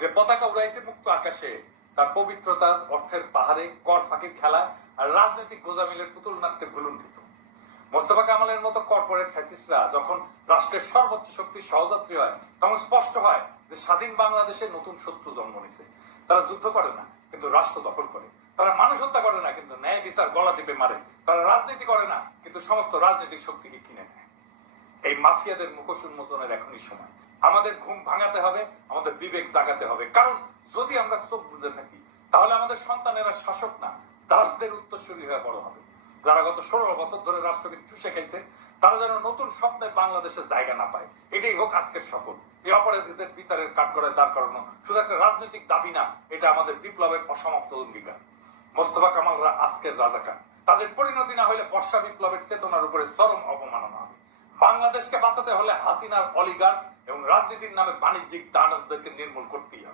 যে পতাকা উড়াইছে মুক্ত আকাশে, তার পবিত্রতার অর্থের পাহাড়ে কর ফাঁকির খেলায় আর রাজনৈতিক গোজামিলের পুতুল নাট্যে ভুলুণ্ঠিত। মোস্তফা কামালের মতো কর্পোরেট ফ্যাসিস্টরা যখন রাষ্ট্রের সর্বোচ্চ শক্তির সহযাত্রী হয়, তখন স্পষ্ট হয় যে স্বাধীন বাংলাদেশে নতুন শত্রু জন্ম নিছে। তারা যুদ্ধ করে না, কিন্তু রাষ্ট্র দখল করে। তারা মানুষ হত্যা করে না, কিন্তু ন্যায় বিচার গলা টিপে মারে। তারা রাজনীতি করে না, কিন্তু সমস্ত রাজনৈতিক শক্তিকে কিনে নেয়। এই মাফিয়াদের মুখোশ উন্মোচনের এখনই সময়। আমাদের ঘুম ভাঙাতে হবে, আমাদের বিবেক জাগাতে হবে। কারণ যদি আমরা চোখ বুঝে থাকি, তাহলে আমাদের সন্তানেরা শাসক না, দাসদের উত্তরসূরি হয়ে বড় হবে। যারা গত ষোলো বছর ধরে রাষ্ট্রকে চুষে খাইছে তারা যেন নতুন স্বপ্নে বাংলাদেশের জায়গা না পায়। এটাই হোক আজকের শপথ এই অপরাধীদের বিচারের কাঠগড়ায় দাঁড় করানো শুধু একটা রাজনৈতিক দাবি না, এটা আমাদের বিপ্লবের অসমাপ্ত অঙ্গীকার। মোস্তফা কামালরা আজকের রাজাকার। তাদের পরিণতি না হলে বর্ষা বিপ্লবের চেতনার উপরে চরম অপমাননা হবে। বাংলাদেশকে বাঁচাতে হলে হাসিনার অলিগার এবং রাজনীতির নামে বাণিজ্যিক দানবদেরকে নির্মূল করতেই হবে।